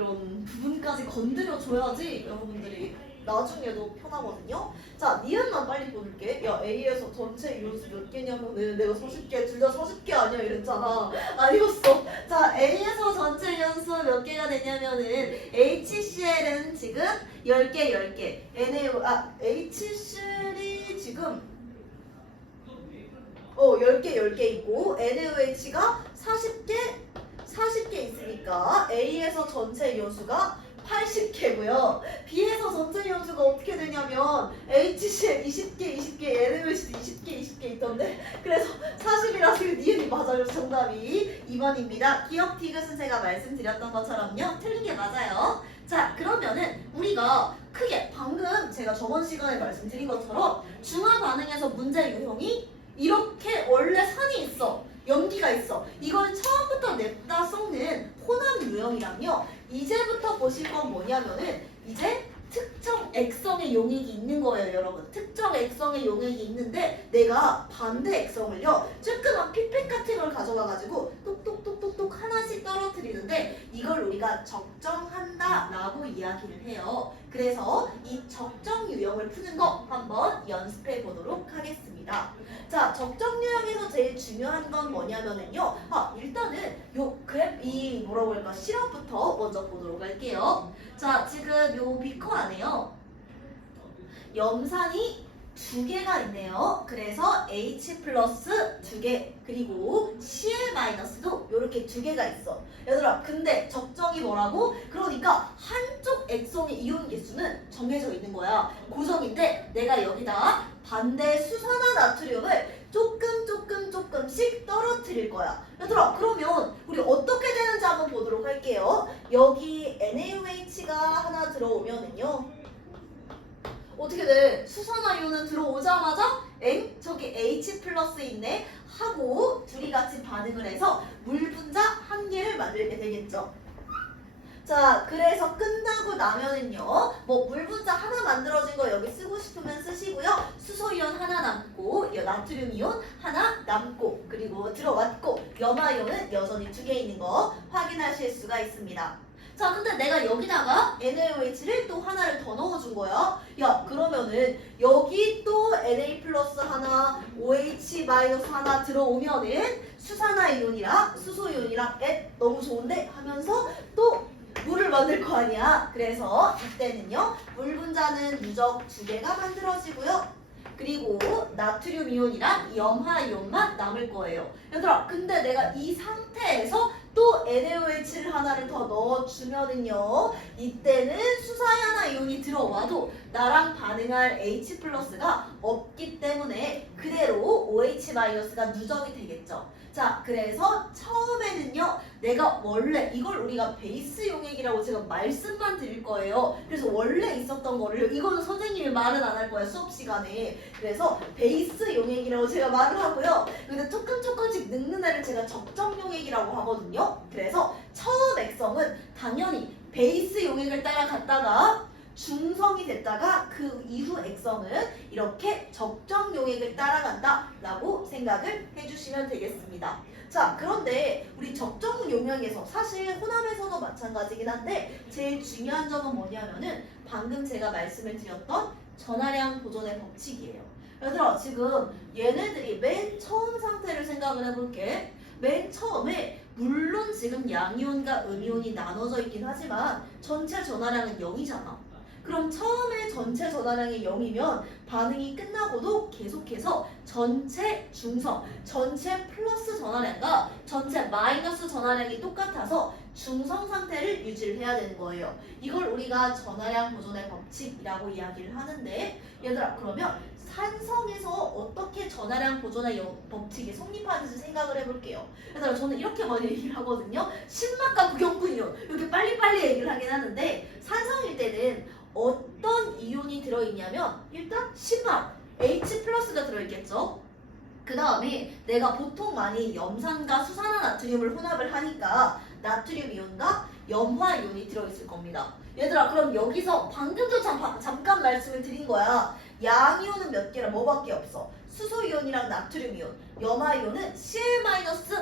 이런 부분까지 건드려줘야지 여러분들이 나중에도 편하거든요. 자, 니은만 빨리 보여줄게. 야, A에서 전체 이온수 몇 개냐면은 내가 40개, 둘 다 40개 아니야 이랬잖아. 아니었어. 자, A에서 전체 이온수 몇 개가 되냐면은 HCl은 지금 10개, 10개. HCl이 지금 10개, 10개 있고 NaOH가 40개 있으니까 A에서 전체 이온수가 80개고요. B에서 전체 이온수가 어떻게 되냐면 HCl 20개, NaOH도 20개 있던데 그래서 40이라서 니은이 맞아요. 정답이 2번입니다. 기억 디귿은 제가 말씀드렸던 것처럼요. 틀린 게 맞아요. 자, 그러면은 우리가 크게 방금 제가 저번 시간에 말씀드린 것처럼 중화 반응에서 문제 유형이 이렇게 원래 산이 있어. 염기가 있어. 이걸 처음부터 냅다 섞는 혼합 유형이랑요. 이제부터 보실 건 뭐냐면은 이제 특정 액성의 용액이 있는 거예요, 여러분. 특정 액성의 용액이 있는데 내가 반대 액성을요. 조그만 피펫 같은 걸 가져가가지고 똑똑똑똑똑 하나씩 떨어뜨리는데 이걸 우리가 적정한다라고 이야기를 해요. 그래서 이 적정 유형을 푸는 거 한번 연습해 보도록 하겠습니다. 자, 적정 유형에서 제일 중요한 건 뭐냐면은요. 일단은 이 뭐라고 할까 시럽부터 먼저 보도록 할게요. 자, 지금 요 비커 안에요. 염산이 2개가 있네요. 그래서 H 플러스 2개 그리고 Cl 마이너스도 이렇게 2개가 있어. 얘들아, 근데 적정이 뭐라고? 그러니까 한쪽 액성의 이온 개수는 정해져 있는 거야. 고정인데 내가 여기다 반대 수산화 나트륨을 조금씩 떨어뜨릴 거야. 얘들아, 그러면 우리 어떻게 되는지 한번 보도록 할게요. 여기 NaOH가 하나 들어오면은요. 어떻게 돼? 수산화이온은 들어오자마자 저기 H 플러스 있네 하고 둘이 같이 반응을 해서 물 분자 한 개를 만들게 되겠죠. 자, 그래서 끝나고 나면은요, 물 분자 하나 만들어진 거 여기 쓰고 싶으면 쓰시고요. 수소이온 하나 남고, 나트륨이온 하나 남고, 그리고 들어왔고, 염화이온은 여전히 2개 있는 거 확인하실 수가 있습니다. 자, 근데 내가 여기다가 NaOH를 또 하나를 더 넣어준 거야. 야, 그러면은 여기 또 Na 플러스 하나, OH 마이너스 하나 들어오면은 수산화이온이랑 수소이온이랑 너무 좋은데 하면서 또 물을 만들 거 아니야. 그래서 이때는요, 물 분자는 누적 2개가 만들어지고요. 그리고 나트륨 이온이랑 염화 이온만 남을 거예요. 얘들아, 근데 내가 이 상태에서 또 NaOH를 하나를 더 넣어주면은요, 이때는 수산화 이온이 들어와도 나랑 반응할 H 플러스가 없기 때문에 그대로 OH 마이너스가 누적이 되겠죠. 자, 그래서 처음에는요, 내가 원래 이걸 우리가 베이스 용액이라고 제가 말씀만 드릴 거예요. 그래서 원래 있었던 거를 이거는 선생님이 말은 안 할 거야, 수업 시간에. 그래서 베이스 용액이라고 제가 말을 하고요. 근데 조금씩 늙는 애를 제가 적정 용액이라고 하거든요. 그래서 처음 액성은 당연히 베이스 용액을 따라갔다가 중성이 됐다가 그 이후 액성은 이렇게 적정 용액을 따라간다라고 생각을 해주시면 되겠습니다. 자, 그런데 우리 적정 용액에서 사실 혼합에서도 마찬가지긴 한데 제일 중요한 점은 뭐냐면은 방금 제가 말씀을 드렸던 전하량 보존의 법칙이에요. 얘들아, 지금 얘네들이 맨 처음 상태를 생각을 해볼게. 맨 처음에 물론 지금 양이온과 음이온이 나눠져 있긴 하지만 전체 전하량은 0이잖아. 그럼 처음에 전체 전하량이 0이면 반응이 끝나고도 계속해서 전체 중성, 전체 플러스 전하량과 전체 마이너스 전하량이 똑같아서 중성 상태를 유지를 해야 되는 거예요. 이걸 우리가 전하량 보존의 법칙이라고 이야기를 하는데, 얘들아, 그러면 산성에서 어떻게 전하량 보존의 법칙이 성립하는지 생각을 해볼게요. 얘들아, 저는 이렇게 많이 얘기를 하거든요. 신막과 구경꾼이요. 이렇게 빨리빨리 얘기를 하긴 하는데, 산성일 때는 어떤 이온이 들어있냐면 일단 신막 H 플러스가 들어있겠죠. 그 다음에 내가 보통 많이 염산과 수산화 나트륨을 혼합을 하니까 나트륨 이온과 염화 이온이 들어있을 겁니다. 얘들아, 그럼 여기서 방금도 잠깐 말씀을 드린 거야. 양이온은 몇 개라 뭐밖에 없어? 수소이온이랑 나트륨이온. 염화이온은 Cl-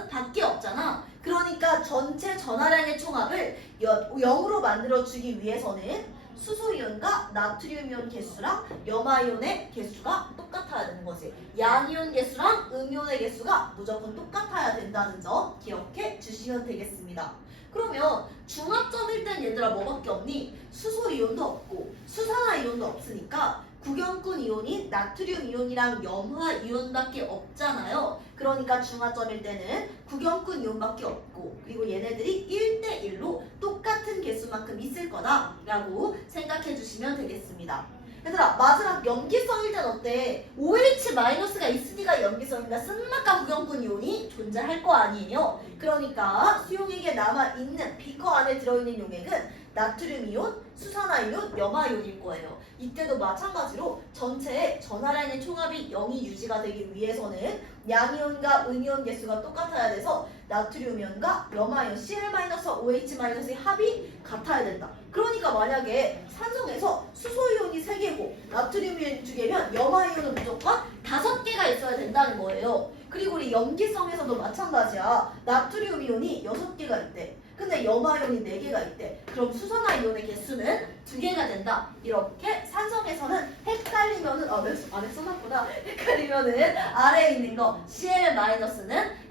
밖에 없잖아. 그러니까 전체 전하량의 총합을 0으로 만들어주기 위해서는 수소이온과 나트륨이온 개수랑 염화이온의 개수가 똑같아야 되는 거지. 양이온 개수랑 음이온의 개수가 무조건 똑같아야 된다는 점 기억해 주시면 되겠습니다. 그러면 중합점일 땐 얘들아 뭐밖에 없니? 수소이온도 없고 수산화이온도 없으니까 구경꾼 이온이 나트륨 이온이랑 염화 이온밖에 없잖아요. 그러니까 중화점일 때는 구경꾼 이온밖에 없고 그리고 얘네들이 1대1로 똑같은 개수만큼 있을 거다라고 생각해 주시면 되겠습니다. 얘들아 마지막 염기성일 땐 어때? OH-가 있으니까 염기성이니까 쓴맛과 구경꾼 이온이 존재할 거 아니에요. 그러니까 수용액에 남아있는 비커 안에 들어있는 용액은 나트륨 이온, 수산화이온, 염화이온일 거예요. 이때도 마찬가지로 전체의 전하량의 총합이 0이 유지가 되기 위해서는 양이온과 음이온 개수가 똑같아야 돼서 나트륨이온과 염화이온 Cl-OH-의 합이 같아야 된다. 그러니까 만약에 산성에서 수소이온이 3개고 나트륨이온이 2개면 염화이온은 무조건 5개가 있어야 된다는 거예요. 그리고 우리 염기성에서도 마찬가지야. 나트륨 이온이 6개가 있대. 근데 염화이온이 4개가 있대. 그럼 수산화이온의 개수는 2개가 된다. 이렇게 산성에서는 헷갈리면은 안에 써놨구나. 헷갈리면은 아래에 있는 거 Cl-는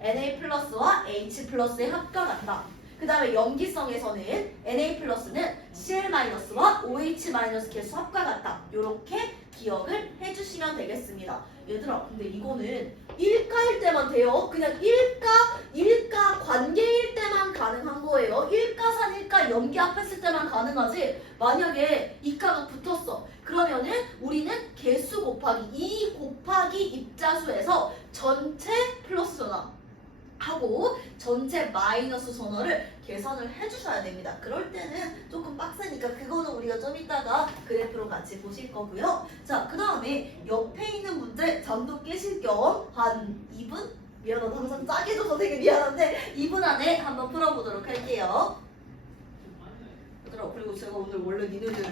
Na+와 H+의 합과 같다. 그 다음에 염기성에서는 Na+는 Cl-와 OH- 개수 합과 같다. 이렇게 기억을 해주시면 되겠습니다. 얘들아 근데 이거는 일가일 때만 돼요. 그냥 일가 관계일 때만 가능한 거예요. 일가산 일가 염기 합했을 때만 가능하지. 만약에 이가가 붙었어. 그러면은 우리는 개수 곱하기 2 곱하기 입자수에서 전체 플러스 전화 하고 전체 마이너스 전화를 계산을 해주셔야 됩니다. 그럴 때는 조금 빡세니까 그거는 우리가 좀 이따가 그래프로 같이 보실 거고요. 자, 그 다음에 옆에 있는 문제 잠도 깨실 겸 한 2분? 미안하다. 항상 짜게 줘서 되게 미안한데 2분 안에 한번 풀어보도록 할게요. 얘들아 그리고 제가 오늘 원래 니네들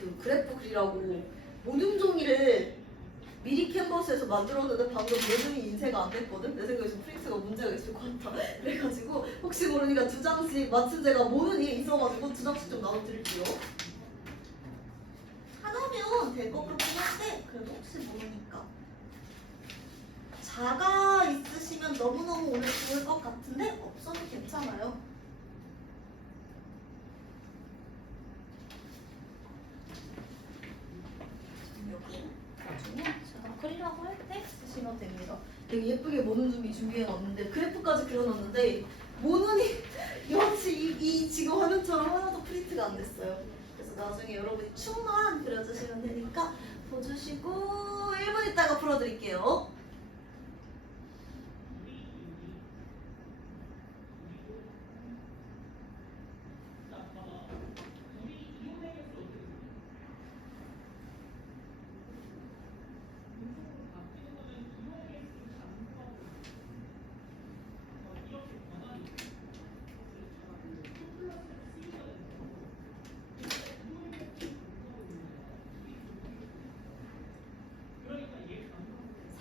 그 그래프 그리라고 모둠 종이를 미리 캔버스에서 만들었는데 방금 모둠이 인쇄가 안 됐거든? 내 생각에서 프린트가 문제가 있을 것 같아. 그래가지고 혹시 모르니까 2장씩 마침 제가 모르는 일이 있어가지고 2장씩 좀 나눠드릴게요. 하나면 될 것 같긴 한데 그래도 혹시 모르니까 자가 있으시면 너무너무 오늘 좋을 것 같은데 없어도 괜찮아요. 여기 나중에 제가 그리라고 할 때 쓰시면 됩니다. 되게 예쁘게 모눈 준비 준비해놨는데 그래프까지 그려놨는데 모눈이 역시 이 지금 화면처럼 하나도 프린트가 안 됐어요. 그래서 나중에 여러분이 축만 그려주시면 되니까 보주시고 1분 있다가 풀어드릴게요.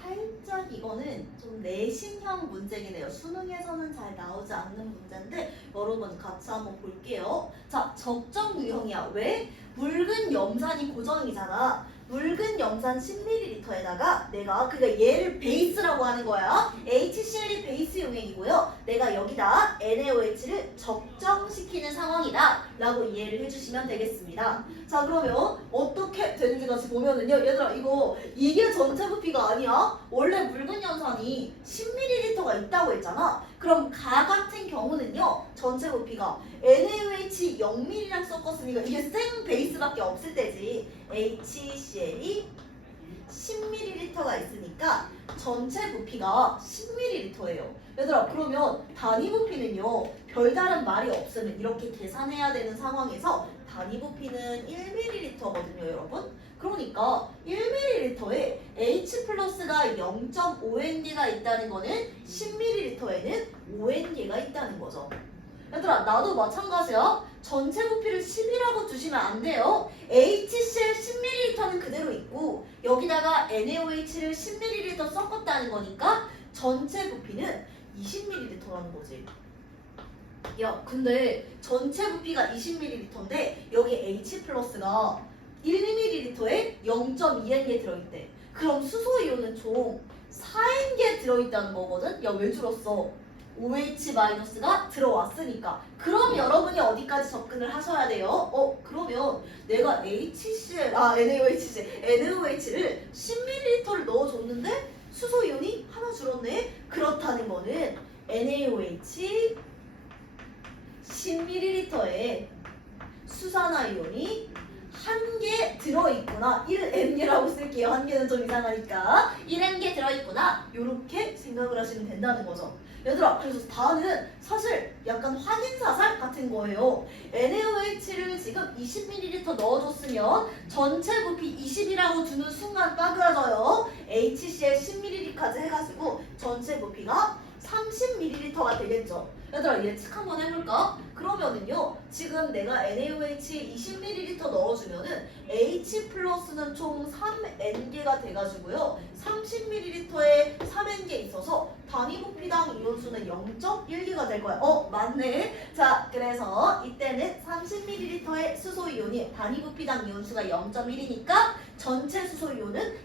살짝 이거는 좀 내신형 문제긴 해요. 수능에서는 잘 나오지 않는 문제인데 여러분 같이 한번 볼게요. 자, 적정 유형이야. 왜? 묽은 염산이 고정이잖아. 묽은 염산 10ml에다가 내가 그러니까 얘를 베이스라고 하는 거야. HCl이 베이스 용액이고요. 내가 여기다 NaOH를 적정시키는 상황이다 라고 이해를 해주시면 되겠습니다. 자, 그러면 어떻게 되는지 같이 보면은요. 얘들아 이게 전체 부피가 아니야. 원래 묽은 염산이 10ml가 있다고 했잖아. 그럼 가 같은 경우는요. 전체 부피가 NaOH 0ml랑 섞었으니까 이게 생 베이스밖에 없을 때지. HCl이 10ml가 있으니까 전체 부피가 10ml예요. 얘들아 그러면 단위 부피는요. 별다른 말이 없으면 이렇게 계산해야 되는 상황에서 단위 부피는 1ml거든요, 여러분. 그러니까 1ml에 H+가 0.5Nd가 있다는 거는 10ml에는 5Nd가 있다는 거죠. 얘들아 나도 마찬가지야. 전체 부피를 10이라고 두시면 안 돼요. HCl 10ml는 그대로 있고 여기다가 NaOH를 10ml 섞었다는 거니까 전체 부피는 20ml라는 거지. 야 근데 전체 부피가 20ml인데 여기 H 플러스가 1ml에 0.2N개 들어있대. 그럼 수소이온은 총 4N개 들어있다는 거거든? 야 왜 줄었어? OH-가 들어왔으니까. 그럼 여러분이 어디까지 접근을 하셔야 돼요? 그러면 내가 NaOH를 10ml를 넣어줬는데 수소이온이 하나 줄었네? 그렇다는 거는 NaOH 10ml에 수산화이온이 한 개 들어있구나. 1N개라고 쓸게요. 한 개는 좀 이상하니까 1N개 들어있구나. 이렇게 생각을 하시면 된다는 거죠. 얘들아 그래서 다는 사실 약간 확인사살 같은 거예요. NaOH를 지금 20ml 넣어줬으면 전체 부피 20이라고 두는 순간 빠그라져요. HCl 10ml까지 해가지고 전체 부피가 30ml가 되겠죠. 얘들아 예측 한번 해볼까? 그러면은요 지금 내가 NaOH 20ml 넣어주면은 H 플러스는 총 3N개가 돼가지고요 30ml에 3N개 있어서 단위 부피당 이온수는 0.1개가 될 거야. 맞네. 자 그래서 이때는 30ml의 수소이온이 단위 부피당 이온수가 0.1이니까 전체 수소이온은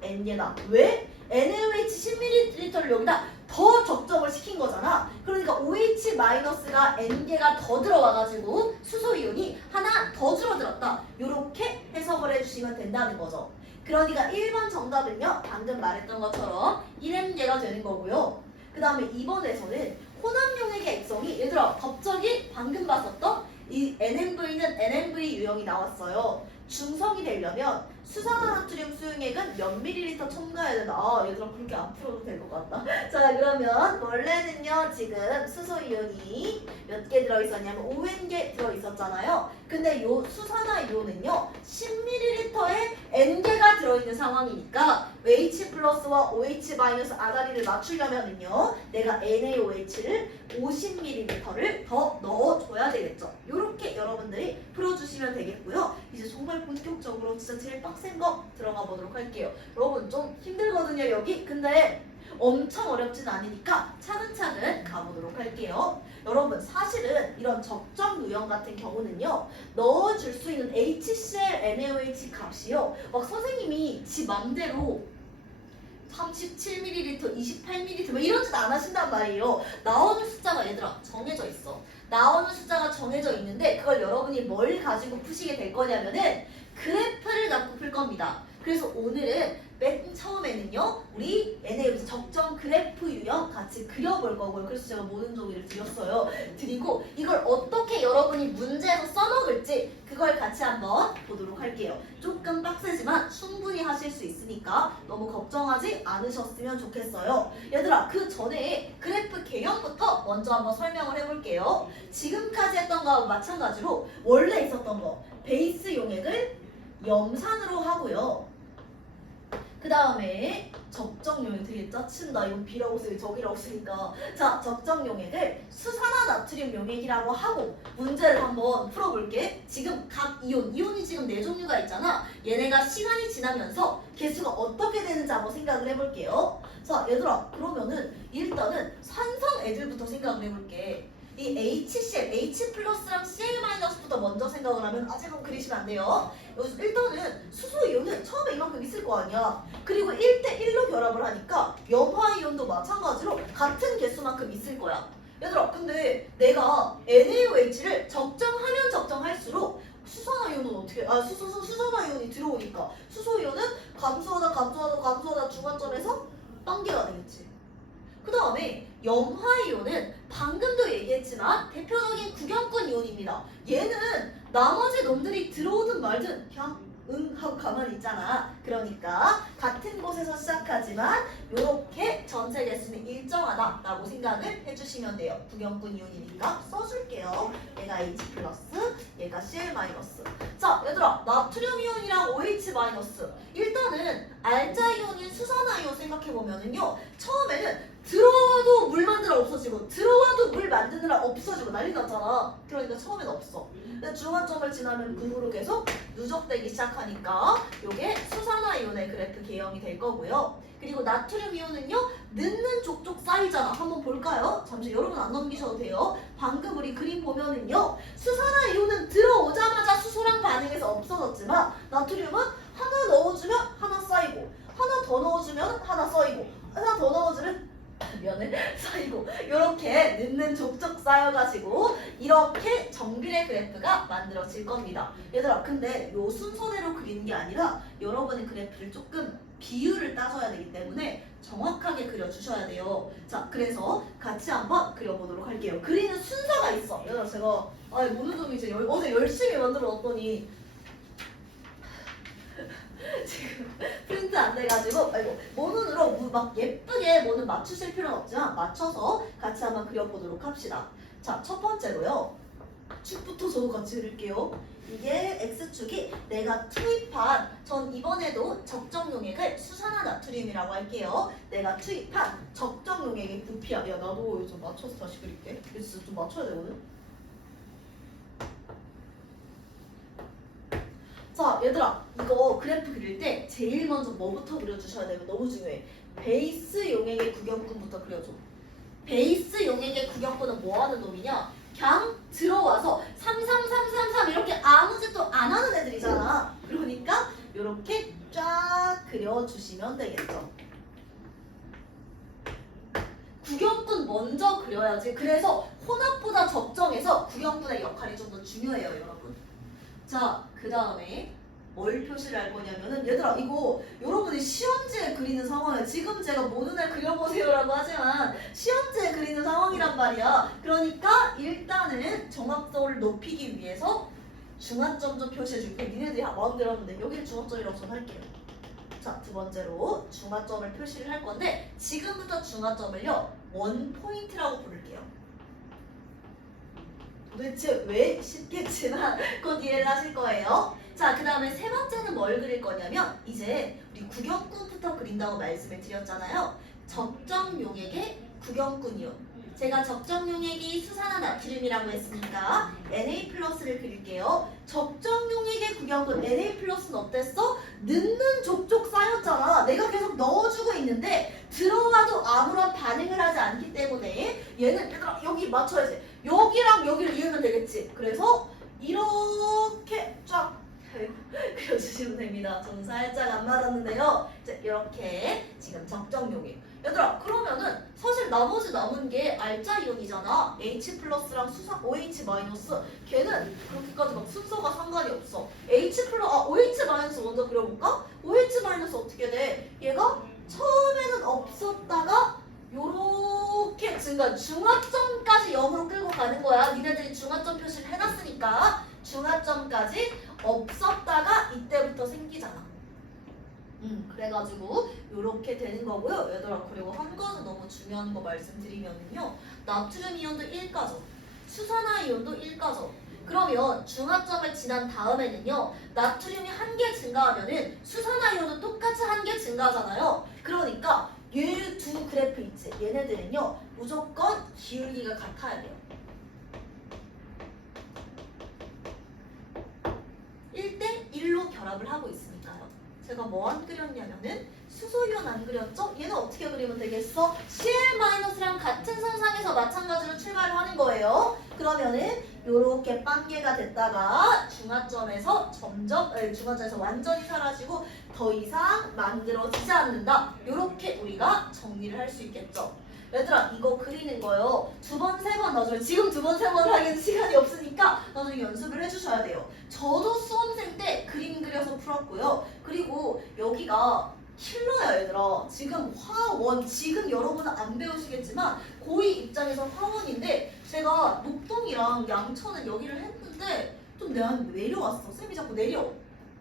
3N개다. 왜? NaOH 10ml를 여기다 더 적정을 시킨 거잖아. 그러니까 OH-가 N개가 더 들어와가지고 수소이온이 하나 더 줄어들었다. 이렇게 해석을 해주시면 된다는 거죠. 그러니까 1번 정답은요. 방금 말했던 것처럼 1N개가 되는 거고요. 그 다음에 2번에서는 혼합용액의 액성이 얘들아 갑자기 방금 봤었던 이 NMV는 NMV 유형이 나왔어요. 중성이 되려면 수산화나트륨 수용액은 몇 밀리리터 첨가해야 되나? 얘들아 그렇게 안 풀어도 될 것 같다. 자 그러면 원래는요 지금 수소이온이 몇 개 들어있었냐면 5N개 들어있었잖아요. 근데 요 수산화이온은요 10ml에 N개가 들어있는 상황이니까 H 플러스와 OH 마이너스 아다리를 맞추려면은요 내가 NaOH를 50ml를 더 넣어줘야 되겠죠. 요렇게 여러분들이 풀어주시면 되겠고요. 이제 정말 본격적으로 진짜 제일 빡센 거 들어가 보도록 할게요. 여러분 좀 힘들거든요 여기. 근데 엄청 어렵진 않으니까 차근차근 가보도록 할게요. 여러분 사실은 이런 적정 유형 같은 경우는요 넣어줄 수 있는 HCl, NaOH 값이요 막 선생님이 지 맘대로 37ml, 28ml 뭐 이런 짓 안 하신단 말이에요. 나오는 숫자가 얘들아 정해져 있어. 나오는 숫자가 정해져 있는데 그걸 여러분이 뭘 가지고 푸시게 될 거냐면은 그래프를 갖고 풀 겁니다. 그래서 오늘은 맨 처음에는요 우리 NaOH 적정 그래프 유형 같이 그려볼 거고요. 그래서 제가 모든 종이를 드리고 이걸 어떻게 여러분이 문제에서 써먹을지 그걸 같이 한번 보도록 할게요. 조금 빡세지만 충분히 하실 수 있으니까 너무 걱정하지 않으셨으면 좋겠어요. 얘들아 그 전에 그래프 개념부터 먼저 한번 설명을 해볼게요. 지금까지 했던 거하고 마찬가지로 원래 있었던 거 베이스 용액을 염산으로 하고요. 그 다음에 적정 용액 되게 짜친다. 이건 B라고 쓰기 저기라고 쓰니까 자 적정 용액을 수산화나트륨 용액이라고 하고 문제를 한번 풀어볼게. 지금 각 이온이 지금 4종류가 있잖아. 얘네가 시간이 지나면서 개수가 어떻게 되는지 한번 생각을 해볼게요. 자 얘들아 그러면은 일단은 산성 애들부터 생각을 해볼게. 이 HCl, H 플러스랑 Cl 마이너스부터 먼저 생각을 하면 아직은 그리시면 안 돼요. 여기서 일단은 수소이온은 처음에 이만큼 있을 거 아니야. 그리고 1대1로 결합을 하니까 염화이온도 마찬가지로 같은 개수만큼 있을 거야. 얘들아 근데 내가 NaOH를 적정하면 적정할수록 수산화이온은 어떻게 수산화이온이 들어오니까 수소이온은 감소하다 중간점에서 빵개가 되겠지. 그 다음에 염화이온은 방금도 얘기했지만 대표적인 구경꾼 이온입니다. 얘는 나머지 놈들이 들어오든 말든 그냥 하고 가만히 있잖아. 그러니까 같은 곳에서 시작하지만 이렇게 전체 개수는 일정하다라고 생각을 해주시면 돼요. 구경꾼 이온이니까 써줄게요. 얘가 H 플러스, 얘가 Cl 마이너스. 자 얘들아 나트륨 이온이랑 OH 마이너스. 일단은 알자 이온인 수산화 이온 생각해보면은요 처음에는 들어와도 물 만들어 없어지고 들어와도 물 만드느라 없어지고 난리 났잖아. 그러니까 처음엔 없어. 근데 중간점을 지나면 근으로 계속 누적되기 시작하니까 이게 수산화이온의 그래프 개형이 될 거고요. 그리고 나트륨 이온은요 늦는 족족 쌓이잖아. 한번 볼까요? 잠시 여러분 안 넘기셔도 돼요. 방금 우리 그림 보면은요 수산화이온은 들어오자마자 수소랑 반응해서 없어졌지만 나트륨은 하나 넣어주면 하나 쌓이고 하나 더 넣어주면 하나 쌓이고 하나 더 넣어주면 면을 쌓이고 이렇게 늦는 족족 쌓여가지고 이렇게 정글의 그래프가 만들어질 겁니다. 얘들아 근데 요 순서대로 그리는 게 아니라 여러분의 그래프를 조금 비율을 따져야 되기 때문에 정확하게 그려주셔야 돼요. 자 그래서 같이 한번 그려보도록 할게요. 그리는 순서가 있어. 얘들아 제가 모노돔 이제 어제 열심히 만들어 놨더니 지금 프린트 안 돼가지고 모눈으로 막 예쁘게 모눈 맞추실 필요는 없지만 맞춰서 같이 한번 그려보도록 합시다. 자 첫 번째로요. 축부터 저도 같이 그릴게요. 이게 X축이 내가 투입한 전 이번에도 적정 용액을 수산화 나트륨이라고 할게요. 내가 투입한 적정 용액의 부피야. 야 나도 좀 맞춰서 다시 그릴게. 이거 진짜 좀 맞춰야 되거든. 자 얘들아 이거 그래프 그릴 때 제일 먼저 뭐부터 그려주셔야 되면 너무 중요해. 베이스 용액의 구경꾼부터 그려줘. 베이스 용액의 구경꾼은 뭐 하는 놈이냐? 그냥 들어와서 33333 이렇게 아무 짓도 안 하는 애들이잖아. 그러니까 이렇게 쫙 그려주시면 되겠죠. 구경꾼 먼저 그려야지. 그래서 혼합보다 적정해서 구경꾼의 역할이 좀 더 중요해요 여러분. 자, 그 다음에 뭘 표시를 할 거냐면은 얘들아 이거 여러분이 시험지에 그리는 상황이야. 지금 제가 모눈을 그려보세요라고 하지만 시험지에 그리는 상황이란 말이야. 그러니까 일단은 정확도를 높이기 위해서 중화점 좀 표시해줄게. 니네들이 마음대로 하는데 여기는 중화점이라고 전 할게요. 자, 두 번째로 중화점을 표시를 할 건데 지금부터 중화점을요 원포인트라고 부를게요. 도대체 왜 싶겠지만 곧 이해를 하실 거예요. 자, 그 다음에 세 번째는 뭘 그릴 거냐면 이제 우리 구경꾼부터 그린다고 말씀을 드렸잖아요. 적정 용액의 구경꾼이요. 제가 적정 용액이 수산화 나트륨이라고 했으니까 Na+를 그릴게요. 적정 용액의 구경꾼 Na+는 어땠어? 늦는 족족 쌓였잖아. 내가 계속 넣어주고 있는데 들어와도 아무런 반응을 하지 않기 때문에 얘는 얘들아 여기 맞춰야지. 여기랑 여기를 이으면 되겠지. 그래서 이렇게 쫙 그려주시면 됩니다. 저는 살짝 안 맞았는데요. 이제 이렇게 지금 적정 용액. 얘들아 그러면은 사실 나머지 남은 게 알짜 이온이잖아. H+랑 수산 OH-. 걔는 그렇게까지 막 순서가 상관이 없어. OH- 먼저 그려볼까? OH- 어떻게 돼? 얘가 처음에는 없었다가 요렇게 중화점까지 0으로 끌고 가는 거야. 니네들이 중화점 표시를 해놨으니까 중화점까지 없었다가 이때부터 생기잖아. 그래가지고 요렇게 되는 거고요. 얘들아 그리고 한 가지 너무 중요한 거 말씀드리면요. 나트륨 이온도 1가죠. 수산화 이온도 1가죠. 그러면 중화점을 지난 다음에는요. 나트륨이 1개 증가하면은 수산화 이온도 똑같이 1개 증가하잖아요. 그러니까 얘 두 그래프 있지. 얘네들은요. 무조건 기울기가 같아야 돼요. 1대1로 결합을 하고 있으니까요. 제가 뭐 안 그렸냐면은 수소이온 안 그렸죠? 얘는 어떻게 그리면 되겠어? Cl-랑 같은 선상에서 마찬가지로 출발을 하는 거예요. 그러면은 요렇게 빵개가 됐다가 중화점에서 중화점에서 완전히 사라지고 더 이상 만들어지지 않는다. 요렇게 우리가 정리를 할 수 있겠죠. 얘들아 이거 그리는 거요. 2번, 3번 나중에 지금 2번, 3번 하기는 시간이 없으니까 나중에 연습을 해주셔야 돼요. 저도 수험생 때 그림 그려서 풀었고요. 그리고 여기가 킬러야 얘들아. 지금 화원 지금 여러분은 안 배우시겠지만 고2 입장에서 화원인데 제가 녹동이랑 양천은 여기를 했는데 좀 내려왔어. 쌤이 자꾸 내려.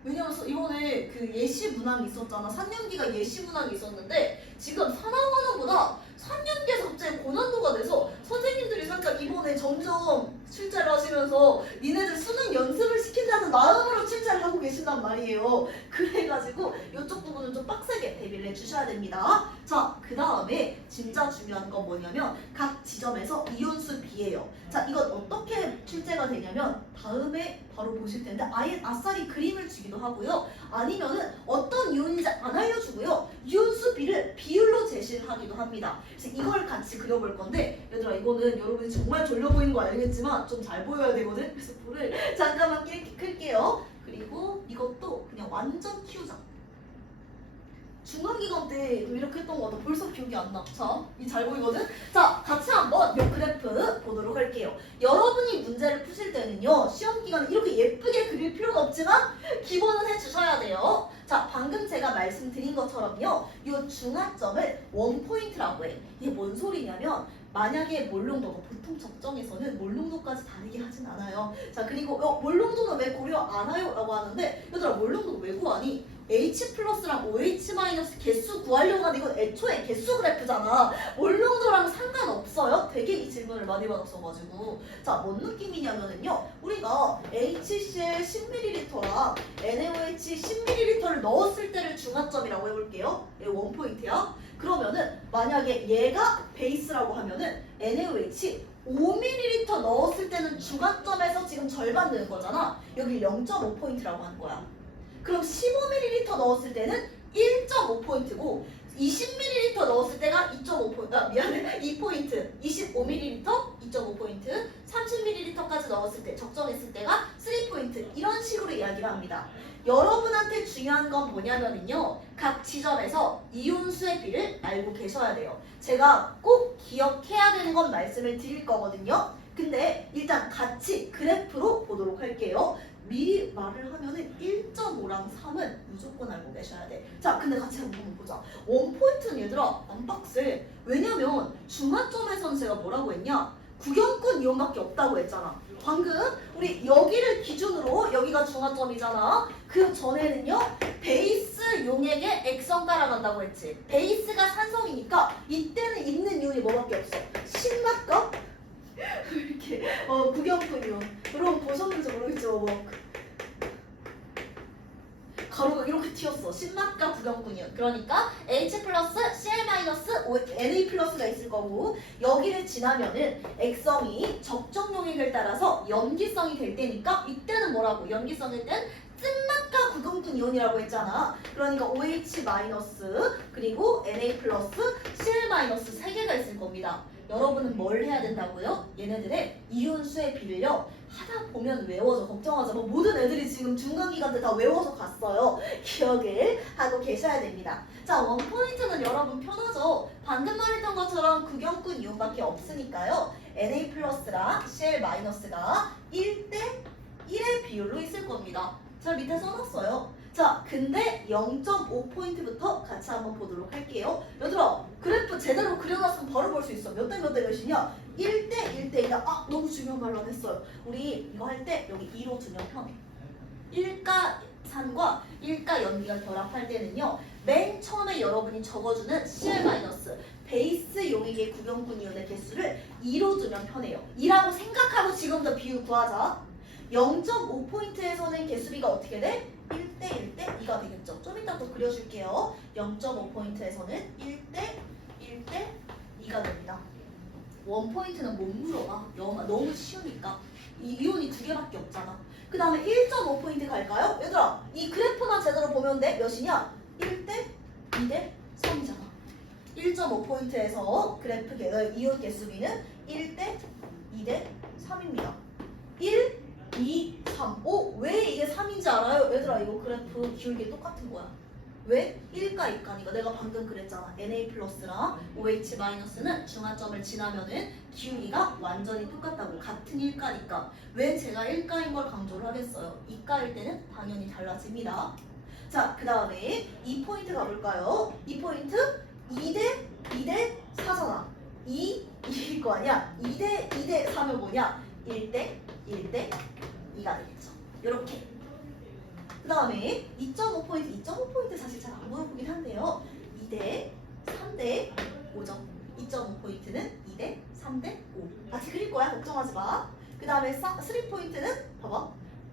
왜냐면 이번에 그 예시 문항이 있었잖아. 3년기가 예시 문항이 있었는데 지금 산학원보다 3년기에서 갑자기 고난도가 돼서 선생님들이 살짝 이번에 점점 출제를 하시면서 니네들 수능 연습을 시킨다는 마음으로 출제를 하고 계신단 말이에요. 그래가지고 이쪽 부분은 좀 빡세게 대비를 해주세요. 내주셔야 됩니다. 자, 그 다음에 진짜 중요한 건 뭐냐면 각 지점에서 이온수 B예요. 자, 이건 어떻게 출제가 되냐면 다음에 바로 보실 텐데 아예 아싸리 그림을 주기도 하고요. 아니면은 어떤 이온인지 안 알려주고요. 이온수 B를 비율로 제시를 하기도 합니다. 그래서 이걸 같이 그려볼 건데 얘들아 이거는 여러분이 정말 졸려 보이는 거 알겠지만 좀 잘 보여야 되거든. 그래서 불을 잠깐만 이렇게 끌게요. 그리고 이것도 그냥 완전 키우자. 중간기간 때 이렇게 했던 거 같아. 벌써 기억이 안 나. 자, 이 잘 보이거든? 자, 같이 한번 이 그래프 보도록 할게요. 여러분이 문제를 푸실 때는요, 시험 기간에 이렇게 예쁘게 그릴 필요는 없지만 기본은 해주셔야 돼요. 자, 방금 제가 말씀드린 것처럼요, 이 중화점을 원포인트라고 해. 이게 뭔 소리냐면 만약에 몰롱도가 보통 적정에서는 몰롱도까지 다르게 하진 않아요. 자, 그리고 몰롱도는 왜 고려 안 해요? 라고 하는데 얘들아 몰롱도 왜 구하니? H 플러스랑 OH 마이너스 개수 구하려고 하는 이건 애초에 개수 그래프잖아. 몰롱도랑 상관없어요? 되게 이 질문을 많이 받았어가지고. 자, 뭔 느낌이냐면은요, 우리가 HCl 10ml랑 NaOH 10ml를 넣었을 때를 중화점이라고 해볼게요. 얘 원포인트야. 그러면은 만약에 얘가 베이스라고 하면은 NaOH 5ml 넣었을 때는 중화점에서 지금 절반 되는 거잖아. 여기 0.5포인트라고 하는 거야. 그럼 15ml 넣었을 때는 1.5포인트고 20ml 넣었을 때가 2.5포인트, 미안해, 2포인트, 25ml 2.5포인트, 30ml까지 넣었을 때, 적정했을 때가 3포인트 이런 식으로 이야기를 합니다. 여러분한테 중요한 건 뭐냐면요, 각 지점에서 이온수의 비를 알고 계셔야 돼요. 제가 꼭 기억해야 되는 건 말씀을 드릴 거거든요. 근데 일단 같이 그래프로 보도록 할게요. 미리 말을 하면은 1.5랑 3은 무조건 알고 계셔야 돼. 자, 근데 같이 한번 보자. 원포인트는 얘들아 안 빡세. 왜냐면 중화점에서는 제가 뭐라고 했냐? 구경꾼 이온밖에 없다고 했잖아. 방금 우리 여기를 기준으로 여기가 중화점이잖아. 그 전에는요 베이스 용액에 액성 따라간다고 했지. 베이스가 산성이니까 이때는 있는 이온이 뭐밖에 없어? 신맛과 이렇게 구경꾼 이온. 여러분 보셨는지 모르겠지만 가로가 이렇게 튀었어. 신맛과 구경꾼이온. 그러니까 H 플러스 Cl 마이너스 Na 플러스가 있을 거고 여기를 지나면은 액성이 적정 용액을 따라서 염기성이 될 때니까 이때는 뭐라고? 염기성일 땐 쓴맛과 구경꾼 이온이라고 했잖아. 그러니까 OH 마이너스 그리고 Na 플러스 Cl 마이너스 세 개가 있을 겁니다. 여러분은 뭘 해야 된다고요? 얘네들의 이온수의 비를요 하다 보면 외워져. 걱정하지 마. 모든 애들이 지금 중간기간 때 다 외워서 갔어요. 기억을 하고 계셔야 됩니다. 자, 원포인트는 여러분 편하죠. 방금 말했던 것처럼 구경꾼 이온밖에 없으니까요. Na 플러스랑 Cl 마이너스가 1대 1의 비율로 있을 겁니다. 제가 밑에 써놨어요. 자, 근데 0.5포인트부터 같이 한번 보도록 할게요. 얘들아, 그래프 제대로 그려놨으면 바로 볼 수 있어. 몇 대 몇 대 몇이냐? 1대 1대 1다. 아, 너무 중요한 말로 안 했어요. 우리 이거 할 때 여기 2로 두면 편해. 1가 산과 1가 연기가 결합할 때는요. 맨 처음에 여러분이 적어주는 Cl- 베이스 용액의 구경꾼 이온의 개수를 2로 두면 편해요. 2라고 생각하고 지금부터 비율 구하자. 0.5포인트에서는 개수비가 어떻게 돼? 1대 1대 2가 되겠죠. 좀 이따 또 그려줄게요. 0.5포인트에서는 1대 1대 2가 됩니다. 원포인트는 못 물어봐. 너무 쉬우니까. 이온이 두 개밖에 없잖아. 그 다음에 1.5포인트 갈까요? 얘들아, 이 그래프만 제대로 보면 돼. 몇이냐? 1대 2대 3이잖아. 1.5포인트에서 그래프 이온 개수비는 1대 2대 3입니다. 1, 2, 3. 왜 이게 3인지 알아요? 얘들아, 이거 그래프 기울기 똑같은 거야. 왜? 1가 2가니까 내가 방금 그랬잖아. Na 플러스랑 OH 마이너스는 중화점을 지나면은 기울기가 완전히 똑같다고. 같은 1가니까. 왜 제가 1가인 걸 강조를 하겠어요? 2가일 때는 당연히 달라집니다. 자, 그 다음에 2포인트 가볼까요? 2포인트 2대 2대 4잖아. 2일 거 아니야? 2대 2대 4면 뭐냐? 1대 1대 2가 되겠죠. 이렇게. 그 다음에 2.5포인트, 2.5포인트 사실 잘 안 보이긴 한데요. 2대 3대 5점. 2.5포인트는 2대 3대 5. 같이 그릴 거야. 걱정하지 마. 그 다음에 3포인트는 봐봐.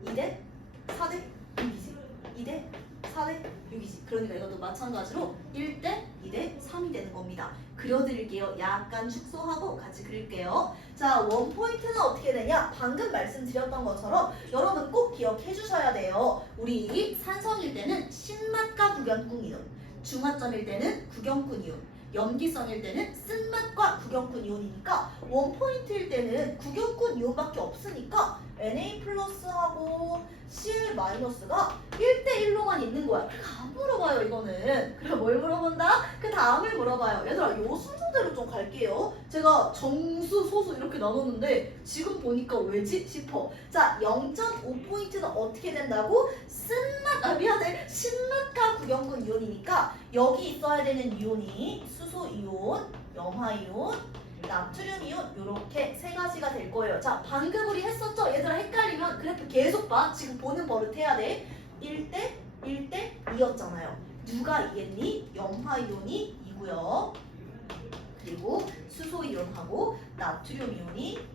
2대 4대 6이지. 2대 4대 6이지. 그러니까 이것도 마찬가지로 1대 2대 3이 되는 겁니다. 그려드릴게요. 약간 축소하고 같이 그릴게요. 자, 원포인트는 어떻게 되냐? 방금 말씀드렸던 것처럼 여러분 꼭 기억해 주셔야 돼요. 우리 산성일 때는 신맛과 구경꾼 이온, 중화점일 때는 구경꾼 이온, 염기성일 때는 쓴맛과 구경꾼 이온이니까 원포인트일 때는 구경꾼 이온밖에 없으니까 Na 플러스하고 Cl 마이너스가 1대1로만 있는 거야. 그러니까 안 물어봐요 이거는. 그럼 뭘 물어본다? 그 다음을 물어봐요. 얘들아 요 순서대로 좀 갈게요. 제가 정수, 소수 이렇게 나눴는데 지금 보니까 왜지 싶어. 자, 0.5포인트는 어떻게 된다고? 쓴맛, 미안해. 신맛과 구경꾼 이온이니까 여기 있어야 되는 이온이 수소 이온, 염화 이온, 나트륨 이온 이렇게 세 가지가 될 거예요. 자, 방금 우리 했었죠? 얘들아 헷갈리면 그래프 계속 봐. 지금 보는 버릇 해야 돼. 1대 1대 2였잖아요. 누가 이겠니? 염화 이온이 2고요. 그리고 수소 이온하고 나트륨 이온이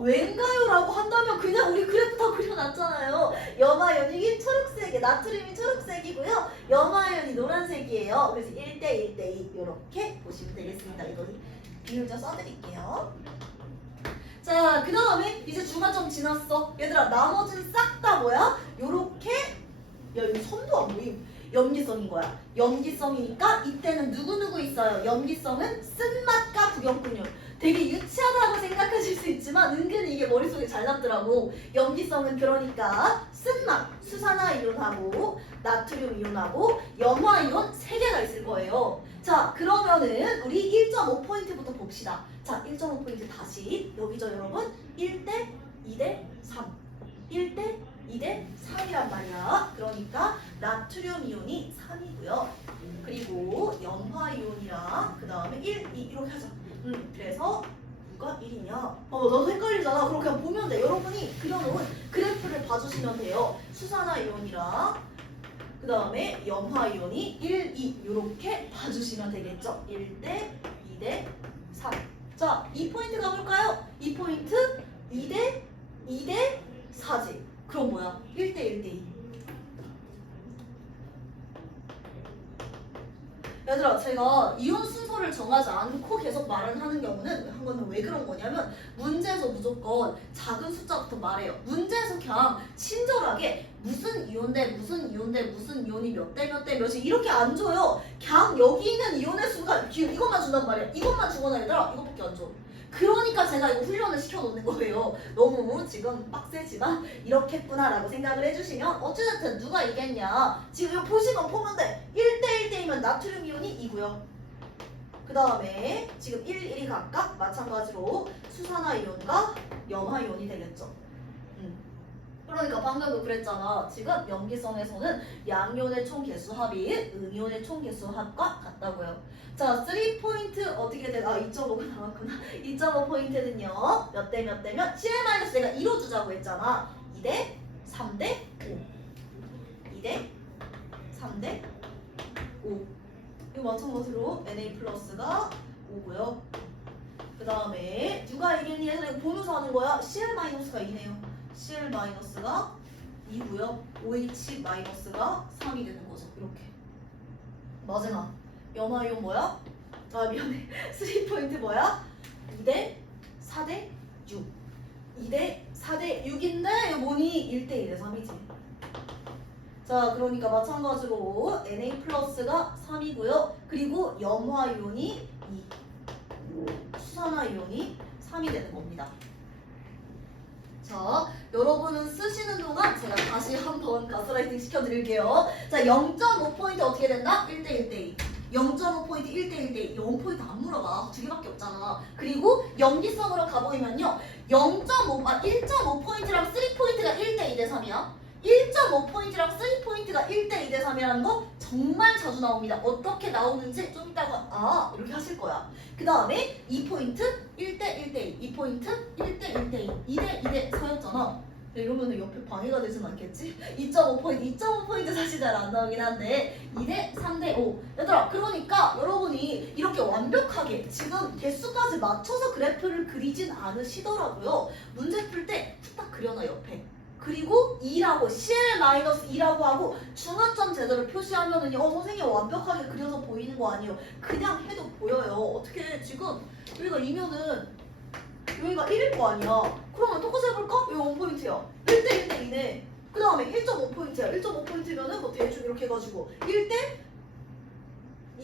왠가요? 라고 한다면 그냥 우리 그래프 다 그려놨잖아요. 염화이온이 초록색에 나트륨이 초록색이고요. 염화이온이 노란색이에요. 그래서 1대 1대 2 이렇게 보시면 되겠습니다. 이거 비율 좀 써드릴게요. 자, 그 다음에 이제 중간점 지났어. 얘들아 나머지는 싹 다 뭐야? 요렇게 야 이거 선도 안 보임. 염기성인 거야. 염기성이니까 이때는 누구누구 있어요? 염기성은 쓴맛과 구경꾼이온. 되게 유치하다고 생각하실 수 있지만 은근히 이게 머릿속에 잘 남더라고. 염기성은 그러니까 쓴맛, 수산화 이온하고 나트륨 이온하고 염화 이온 3개가 있을 거예요. 자, 그러면은 우리 1.5포인트부터 봅시다. 자, 1.5포인트 다시 여기죠 여러분. 1대 2대 3 1대 2대 3이란 말이야. 그러니까 나트륨 이온이 3이고요. 그리고 염화 이온이랑 그 다음에 1, 2 이렇게 하자. 그래서 누가 1이냐? 나도 헷갈리잖아. 그럼 그냥 보면 돼. 여러분이 그려놓은 그래프를 봐주시면 돼요. 수산화 이온이랑 그 다음에 염화 이온이 1, 2 이렇게 봐주시면 되겠죠. 1대 2대 3. 자, 2포인트 가볼까요? 2포인트 2대 2대 4지. 그럼 뭐야? 1대 1대 2. 얘들아 제가 이온 순서를 정하지 않고 계속 말을 하는 경우는 한 거는 왜 그런 거냐면 문제에서 무조건 작은 숫자부터 말해요. 문제에서 그냥 친절하게 무슨 이온 대 무슨 이온 대 무슨 이온이 몇 대 몇 대 몇이 이렇게 안 줘요. 그냥 여기 있는 이온의 수가 이것만 준단 말이야. 이것만 주거나 얘들아 이것밖에 안 줘. 그러니까 제가 이거 훈련을 시켜놓는 거예요. 너무 지금 빡세지만 이렇게 했구나라고 생각을 해주시면 어찌됐든 누가 이겼냐. 지금 이거 보면 돼. 1대 1대이면 나트륨 이온이 2고요. 그 다음에 지금 1, 1이 각각 마찬가지로 수산화 이온과 염화 이온이 되겠죠. 그러니까 방금도 그랬잖아. 지금 염기성에서는 양이온의 총 개수 합이 음이온의 총 개수 합과 같다고요. 자, 3포인트 어떻게 돼? 2.5가 나왔구나. 2.5포인트는요. 몇 대 몇 대면 CL- 내가 2로 주자고 했잖아. 2대 3대 5. 2대 3대 5. 이거 마찬가지로 Na 플러스가 5고요. 그 다음에 누가 이겼니? 해서 이거 보면서 하는 거야. CL 마이너스가 2네요. CL 마이너스가 2고요. OH 마이너스가 3이 되는 거죠. 이렇게. 마지막. 염화이온 뭐야? 미안해. 3포인트 뭐야? 2대 4대 6. 2대 4대 6인데 이거 뭐니? 1대 1대 3이지. 자, 그러니까 마찬가지로 Na 플러스가 3이고요. 그리고 염화이온이 2. 수산화이온이 3이 되는 겁니다. 자, 여러분은 쓰시는 동안 제가 다시 한번 가스라이팅 시켜드릴게요. 자, 0.5포인트 어떻게 된다? 1대 1대 2. 0.5포인트 1대 1대 2. 0포인트 안 물어봐. 2개밖에 없잖아. 그리고 염기성으로 가보면요. 1.5포인트랑 3포인트가 1대 2대 3이야. 1.5포인트랑 3포인트가 1대 2대 3이라는 거 정말 자주 나옵니다. 어떻게 나오는지 좀 이따가 이렇게 하실 거야. 그 다음에 2포인트 1대 1대 2, 2포인트 1대 1대 2, 2대 2대 4였잖아. 이러면 옆에 방해가 되진 않겠지? 2.5포인트 사실 잘 안 나오긴 한데 2대 3대 5. 얘들아 그러니까 여러분이 이렇게 완벽하게 지금 개수까지 맞춰서 그래프를 그리진 않으시더라고요. 문제 풀 때 후딱 그려놔 옆에. 그리고 2라고 CL-2라고 하고 중화점 제대로 표시하면은요 선생님 완벽하게 그려서 보이는 거 아니에요. 그냥 해도 보여요. 어떻게 지금 여기가 2면은 여기가 1일 거 아니야. 그러면 똑같이 해볼까? 여기 원포인트야. 1대 1대 2네. 그 다음에 1.5포인트야. 1.5포인트면은 뭐 대충 이렇게 해가지고 1대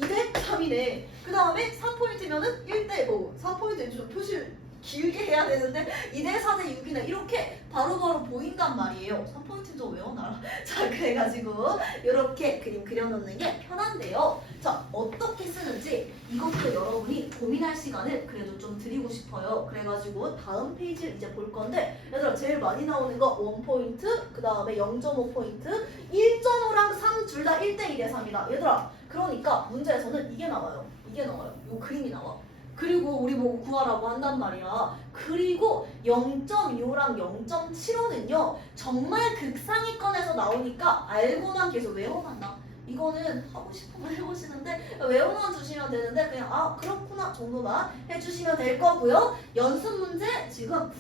2대 3이네. 그 다음에 3포인트면은 1대 뭐 3포인트 좀 표시를 길게 해야 되는데 2대 4대 6이네. 이렇게 바로바로 보인단 말이에요. 3포인트 좀 외워놔라. 자, 그래가지고 이렇게 그림 그려놓는 게 편한데요. 자, 어떻게 쓰는지 이것도 여러분이 고민할 시간을 그래도 좀 드리고 싶어요. 그래가지고 다음 페이지를 이제 볼 건데 얘들아 제일 많이 나오는 거 1포인트, 그 다음에 0.5포인트, 1.5랑 3 둘 다 1대 1의 3이다. 얘들아 그러니까 문제에서는 이게 나와요. 이게 나와요. 요 그림이 나와. 그리고 우리 보고 구하라고 한단 말이야. 그리고 0.25랑 0.75는요 정말 극상위권에서 나오니까 알고만 계속 외워간다. 이거는 하고 싶으면 해보시는데 외워만 주시면 되는데 그냥 아 그렇구나 정도만 해주시면 될 거고요. 연습 문제 지금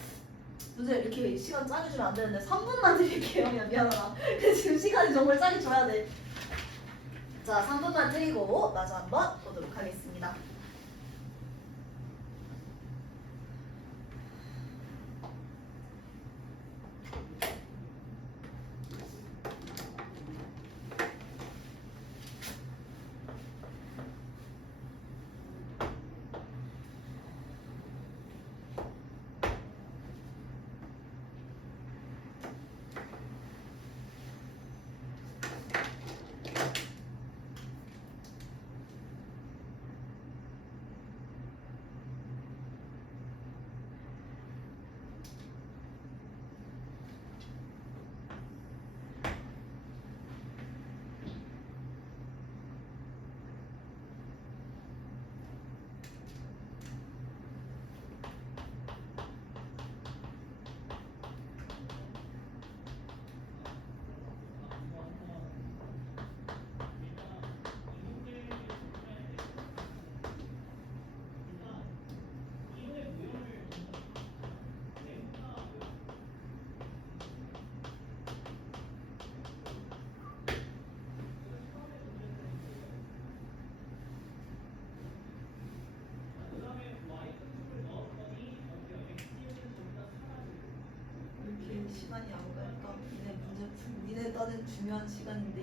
문제 이렇게 시간 짜게 주면 안 되는데 3분만 드릴게요. 미안하다. 근데 지금 시간이 정말 짜게 줘야 돼. 자 3분만 드리고 마저 한번 보도록 하겠습니다. 시간이 안 가니까 니네 문제 니네 따는 중요한 시간인데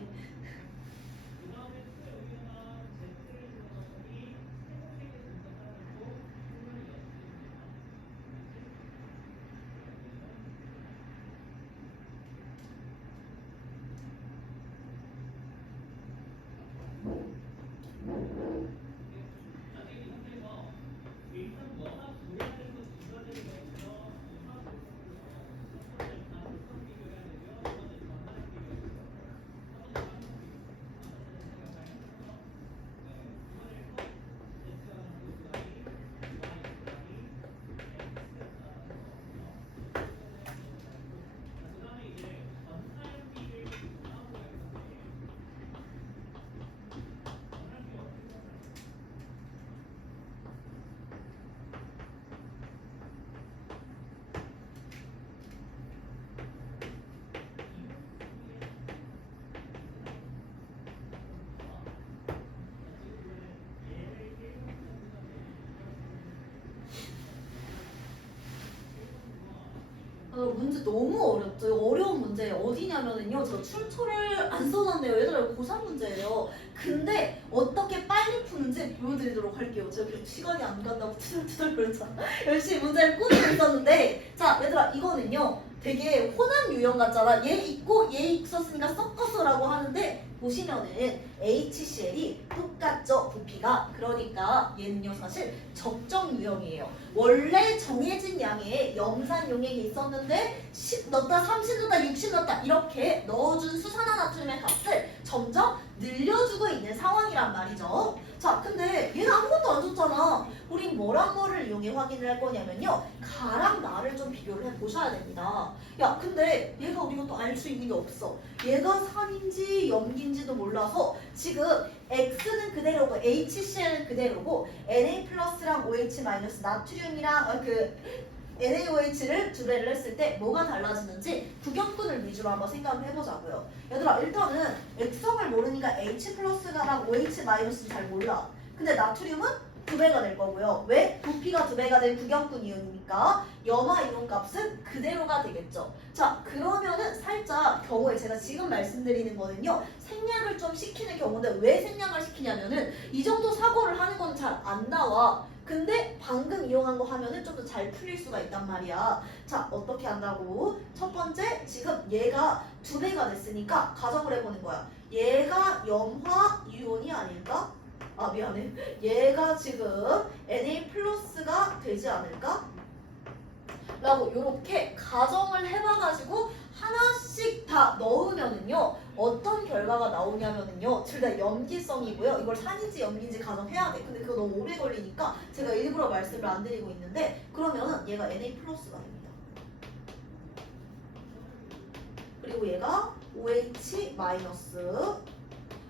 문제 너무 어렵죠. 어려운 문제 어디냐면은요. 저 출처를 안 써놨네요. 얘들아 고3 문제예요. 근데 어떻게 빨리 푸는지 보여드리도록 할게요. 제가 시간이 안 간다고 투덜투덜 그랬잖아. 열심히 문제를 꾸미고 있었는데 자 얘들아 이거는요. 되게 호남 유형 같잖아. 얘 있고 얘 있었으니까 섞어서라고 하는데 보시면은 HCl이 똑같죠 부피가. 그러니까 얘는요 사실 적정 유형이에요. 원래 정해진 양의 염산 용액이 있었는데 10 넣었다 30 넣었다 60 넣었다 이렇게 넣어준 수산화나트륨의 값을 점점 늘려주고 있는 상황이란 말이죠. 자 근데 얘는 아무것도 안 줬잖아. 우린 뭐랑 뭐를 이용해 확인을 할 거냐면요 가랑 나를 좀 비교를 해보셔야 됩니다. 야 근데 얘가 우리가 또 알 수 있는 게 없어. 얘가 산인지 염기인지도 몰라서 지금 X는 그대로고 HCl은 그대로고 Na+랑 OH- 나트륨이랑 NaOH를 두 배를 했을 때 뭐가 달라지는지 구경꾼을 위주로 한번 생각을 해보자고요. 얘들아 일단은 액성을 모르니까 H 플러스가랑 OH 마이너스를 잘 몰라. 근데 나트륨은 두 배가 될 거고요. 왜? 부피가 두 배가 된 구경꾼 이온이니까 염화 이온 값은 그대로가 되겠죠. 자 그러면은 살짝 경우에 제가 지금 말씀드리는 거는요. 생략을 좀 시키는 경우인데 왜 생략을 시키냐면은 이 정도 사고를 하는 건 잘 안 나와. 근데 방금 이용한 거 하면은 좀 더 잘 풀릴 수가 있단 말이야. 자 어떻게 한다고? 첫 번째 지금 얘가 두 배가 됐으니까 가정을 해보는 거야. 얘가 염화 이온이 아닐까? 아 미안해. 얘가 지금 Na 플러스가 되지 않을까? 라고 이렇게 가정을 해봐가지고 하나씩 다 넣으면은요 어떤 결과가 나오냐면은요 둘 다 염기성이고요. 이걸 산인지 염기인지 가정해야 돼. 근데 그거 너무 오래 걸리니까 제가 일부러 말씀을 안 드리고 있는데 그러면은 얘가 Na 플러스가 됩니다. 그리고 얘가 OH 마이너스.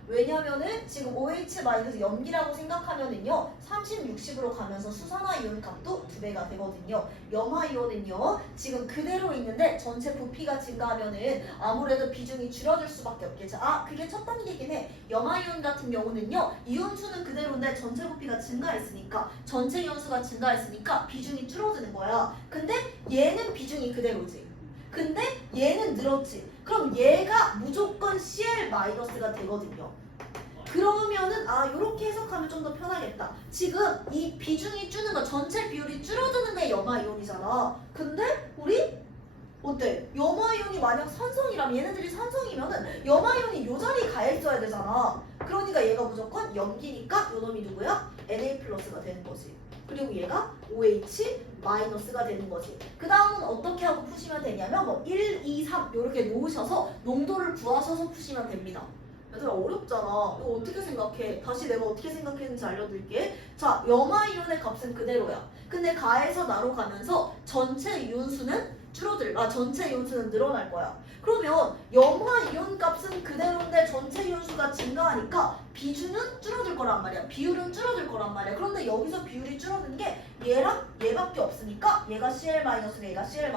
왜냐면은 지금 OH 마이너스 염기라고 생각하면은요 30, 60으로 가면서 수산화 이온 값도 두 배가 되거든요. 염화 이온은요 지금 그대로 있는데 전체 부피가 증가하면은 아무래도 비중이 줄어들 수밖에 없겠죠. 아 그게 첫 단계긴 해. 염화 이온 같은 경우는요 이온수는 그대로인데 전체 부피가 증가했으니까 전체 이온수가 증가했으니까 비중이 줄어드는 거야. 근데 얘는 비중이 그대로지. 근데 얘는 늘었지. 그럼 얘가 무조건 Cl-가 되거든요. 그러면은 아 이렇게 해석하면 좀 더 편하겠다. 지금 이 비중이 주는 거 전체 비율이 줄어드는 게 염화이온이잖아. 근데 우리 어때? 염화이온이 만약 산성이라면 얘네들이 산성이면은 염화이온이 요 자리에 가 있어야 되잖아. 그러니까 얘가 무조건 염기니까 요 놈이 누구야? Na 플러스가 되는 거지. 그리고 얘가 OH 마이너스가 되는 거지. 그 다음은 어떻게 하고 푸시면 되냐면 뭐 1, 2, 3 이렇게 놓으셔서 농도를 구하셔서 푸시면 됩니다. 얘들아 어렵잖아. 이거 어떻게 생각해? 다시 내가 어떻게 생각했는지 알려드릴게. 자, 염화이온의 값은 그대로야. 근데 가에서 나로 가면서 전체 이온수는 전체 이온수는 늘어날 거야. 그러면 염화이온 값은 그대로인데 전체 이온수가 증가하니까 비중은 줄어들 거란 말이야. 비율은 줄어들 거란 말이야. 그런데 여기서 비율이 줄어든 게 얘랑 얘밖에 없으니까 얘가 Cl-, 얘가 Cl-.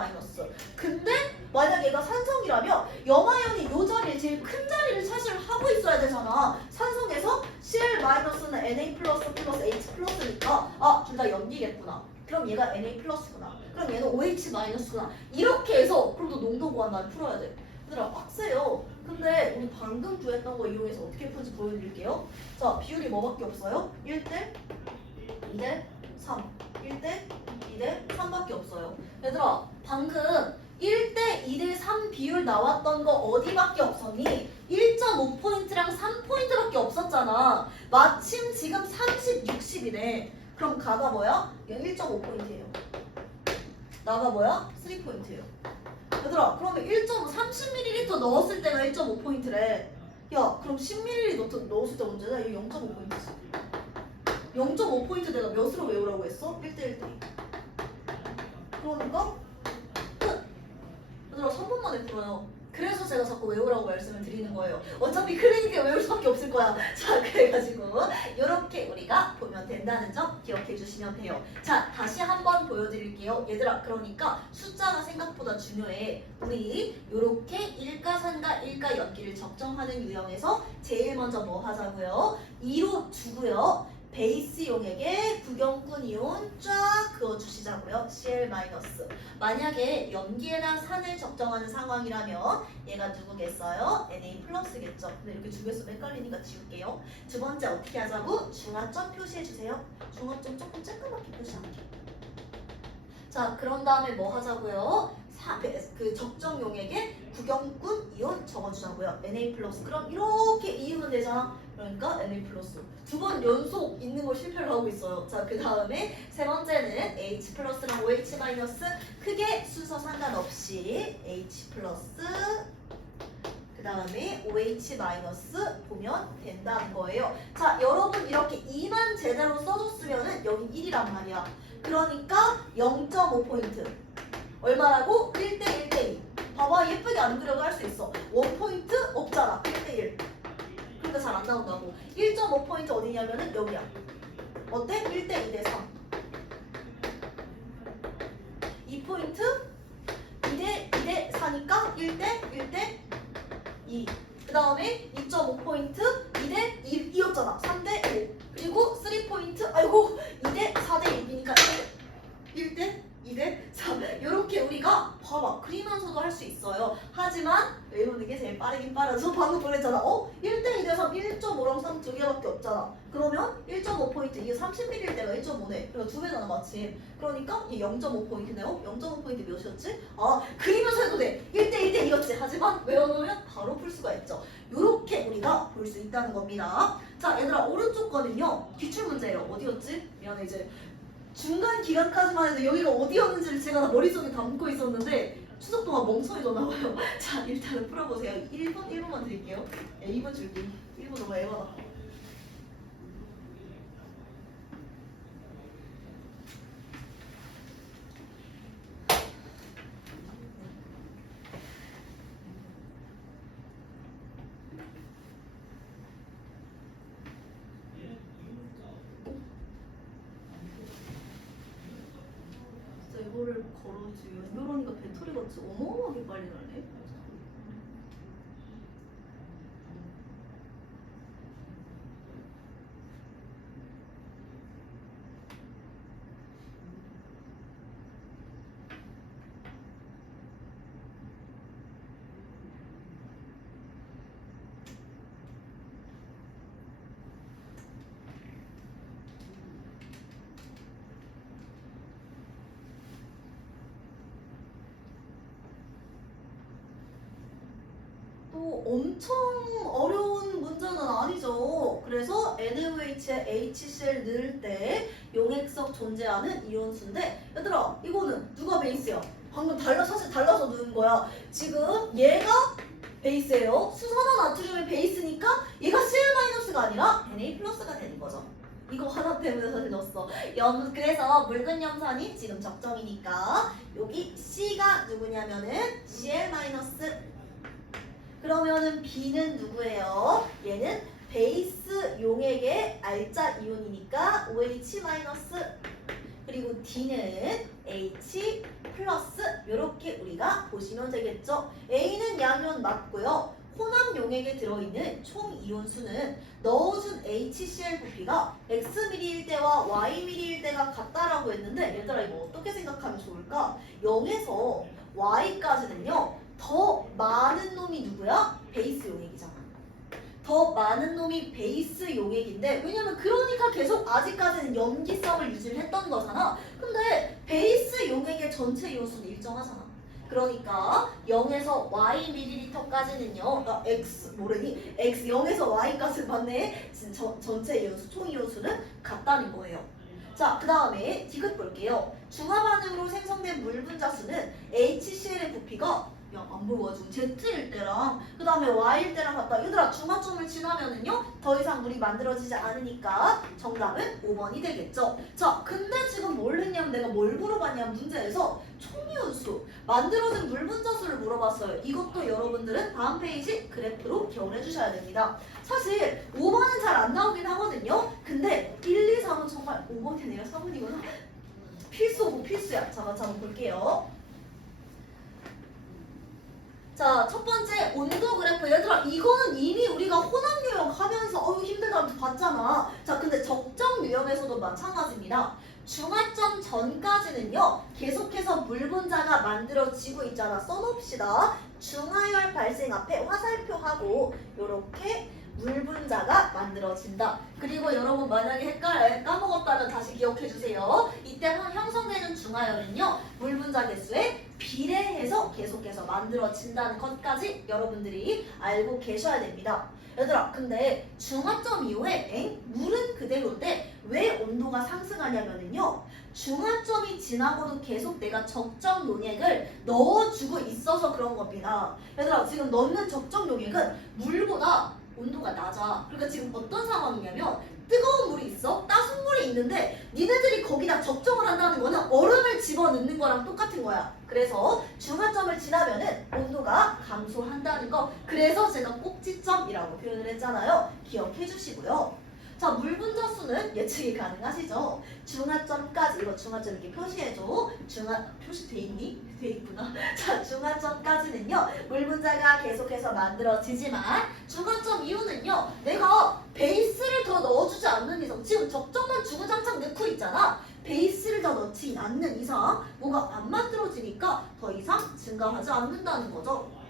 근데 만약 얘가 산성이라면 염화이온이 요 자리에 제일 큰 자리를 차지를 하고 있어야 되잖아. 산성에서 Cl-는 Na 플러스 H 플러스니까 아, 둘 다 염기겠구나. 그럼 얘가 Na 플러스구나. 그럼 얘는 OH 마이너스구나. 이렇게 해서 그럼 또 농도 구한다면 풀어야 돼. 얘들아 빡세요. 근데 우리 방금 구했던 거 이용해서 어떻게 푸는지 보여드릴게요. 자, 비율이 뭐밖에 없어요? 1대 2대 3 1대 2대 3밖에 없어요. 얘들아 방금 1대 2대 3 비율 나왔던 거 어디밖에 없었니? 1.5포인트랑 3포인트밖에 없었잖아. 마침 지금 30, 60이네. 그럼 가가 뭐야? 얘 1.5포인트예요. 나가 뭐야? 3포인트예요. 얘들아 그러면 30ml 넣었을 때가 1.5포인트래. 야 그럼 10ml 넣었을 때 언제냐? 이게 0.5포인트지. 0.5포인트 내가 몇으로 외우라고 했어? 1대 1대 2. 그러니까 끝! 얘들아 3분만에 풀어요. 그래서 제가 자꾸 외우라고 말씀을 드리는 거예요. 어차피 클리닉에 외울 수밖에 없을 거야. 자 그래가지고 이렇게 우리가 보면 된다는 점 기억해 주시면 돼요. 자 다시 한번 보여드릴게요. 얘들아 그러니까 숫자가 생각보다 중요해. 우리 이렇게 일가산가 일가연기를 적정하는 유형에서 제일 먼저 뭐 하자고요? 2로 주고요. 베이스용에게 구경꾼 이온 쫙 그어주시자고요. Cl-. 만약에 염기에다 산을 적정하는 상황이라면 얘가 누구겠어요? Na 플러스겠죠. 근데 이렇게 두 개서 헷갈리니까 지울게요. 두 번째 어떻게 하자고? 중화점 표시해주세요. 중화점 조금 쬐끄맣게 표시할게요. 자 그런 다음에 뭐 하자고요? 그 적정용에게 구경꾼 이온 적어주자고요. Na 플러스. 그럼 이렇게 이으면 되잖아. 그러니까 Na 플러스. 두 번 연속 있는 걸 실패를 하고 있어요. 자 그 다음에 세 번째는 H 플러스랑 OH 마이너스 크게 순서 상관없이 H 플러스 그 다음에 OH 마이너스 보면 된다는 거예요. 자 여러분 이렇게 2만 제대로 써줬으면은 여기 1이란 말이야. 그러니까 0.5포인트 얼마라고? 1대 1대 2. 봐봐 예쁘게 안 그려도 할 수 있어. 1포인트 없잖아. 1대 1. 그러니까 잘 안 나온다고. 1.5포인트 어디냐면은 여기야. 어때? 1대 2대 3. 2포인트 2대 2대 4니까 1대 1대 2. 그 다음에 2.5포인트 2대 2였잖아. 3대 5. 그리고 3포인트 아이고 2대 4대 1이니까 1대 2대 3. 이렇게 우리가 봐봐. 그리면서도 할 수 있어요. 하지만 외우는 게 제일 빠르긴 빠르죠. 방금 보냈잖아. 1대 2대 3 1.5랑 3 두 개밖에 없잖아. 그러면 1.5포인트 이게 30mm일 때가 1.5네. 그러니까 두 배잖아 마침. 그러니까 이게 0.5포인트네요. 0.5포인트 몇이었지? 아 그리면서 해도 돼. 1대 1대 2였지. 하지만 외워놓으면 바로 풀 수가 있죠. 이렇게 우리가 볼 수 있다는 겁니다. 자 얘들아 오른쪽 거는요. 기출문제예요. 어디였지? 미안해 이제 중간 기간까지만 해도 여기가 어디였는지를 제가 다 머릿속에 담고 있었는데 추석 동안 멍청해졌나봐요. 자 일단은 풀어보세요. 1번만 드릴게요. 2번 줄게. 1번 너무 애바다. 이거를 걸어주면 이러니까 배터리가 진짜 어마어마하게 빨리 나네. 또 엄청 어려운 문제는 아니죠. 그래서 NaOH에 HCl 넣을 때 용액석 존재하는 이온수인데 얘들아 이거는 누가 베이스야? 방금 사실 달라서 넣은 거야. 지금 얘가 베이스예요. 수산화 나트륨의 베이스니까 얘가 Cl-가 아니라 Na+가 되는 거죠. 이거 하나 때문에 사실 넣었어. 그래서 묽은 염산이 지금 적정이니까 여기 C가 누구냐면은 Cl-. 그러면은 B는 누구예요? 얘는 베이스 용액의 알짜 이온이니까 OH-. 그리고 D는 H+. 이렇게 우리가 보시면 되겠죠. A는 양이온 맞고요. 혼합 용액에 들어있는 총 이온수는 넣어준 HCl 부피가 Xml일 때와 Yml일 때가 같다라고 했는데 얘들아 이거 어떻게 생각하면 좋을까? 0에서 Y까지는요. 더 많은 놈이 누구야? 베이스 용액이잖아. 더 많은 놈이 베이스 용액인데 왜냐면 그러니까 계속 아직까지는 염기성을 유지를 했던 거잖아. 근데 베이스 용액의 전체 이온수는 일정하잖아. 그러니까 0에서 Y ml까지는요. X 모르니? X 0에서 Y까지 맞네. 전체 이온수 총 이온수는 같다는 거예요. 자, 그 다음에 디귿 볼게요. 중화 반응으로 생성된 물 분자수는 HCl의 부피가 안 보여가지고 Z일 때랑 그 다음에 Y일 때랑 같다. 얘들아 중화점을 지나면은요 더 이상 물이 만들어지지 않으니까 정답은 5번이 되겠죠. 자 근데 지금 뭘 했냐면 내가 뭘 물어봤냐면 문제에서 총이온수 만들어진 물 분자수를 물어봤어요. 이것도 여러분들은 다음 페이지 그래프로 기억해 주셔야 됩니다. 사실 5번은 잘 안 나오긴 하거든요. 근데 1, 2, 3은 정말 5번이 아니라 4번이구나. 필수 오브 필수야. 자 한번 볼게요. 자, 첫 번째 온도 그래프. 얘들아, 이거는 이미 우리가 혼합 유형 하면서 힘들다고 봤잖아. 자, 근데 적정 유형에서도 마찬가지입니다. 중화점 전까지는요, 계속해서 물 분자가 만들어지고 있잖아. 써놓읍시다. 중화열 발생 앞에 화살표하고, 요렇게 물 분자가 만들어진다. 그리고 여러분 만약에 까먹었다면 다시 기억해주세요. 이때 형성되는 중화열은요, 물 분자 개수에 비례해서 계속해서 만들어진다는 것까지 여러분들이 알고 계셔야 됩니다. 얘들아 근데 중화점 이후에 물은 그대로인데 왜 온도가 상승하냐면요 중화점이 지나고도 계속 내가 적정 용액을 넣어주고 있어서 그런 겁니다. 얘들아 지금 넣는 적정 용액은 물보다 온도가 낮아. 그러니까 지금 어떤 상황이냐면 뜨거운 물이 있어? 따순 물이 있는데 니네들이 거기다 적정을 한다는 거는 얼음을 집어넣는 거랑 똑같은 거야. 그래서 중화점을 지나면은 온도가 감소한다는 거. 그래서 제가 꼭지점이라고 표현을 했잖아요. 기억해 주시고요. 자, 물 분자 수는 예측이 가능하시죠? 중화점까지, 이거 중화점 이렇게 표시해줘. 표시돼 있니? 돼 있구나. 자, 중화점까지는요, 물 분자가 계속해서 만들어지지만, 중화점 이후는요, 내가 베이스를 더 넣어주지 않는 이상, 지금 적정만 주구장창 넣고 있잖아. 베이스를 더 넣지 않는 이상, 뭐가 안 만들어지니까 더 이상 증가하지 않는다는 거죠.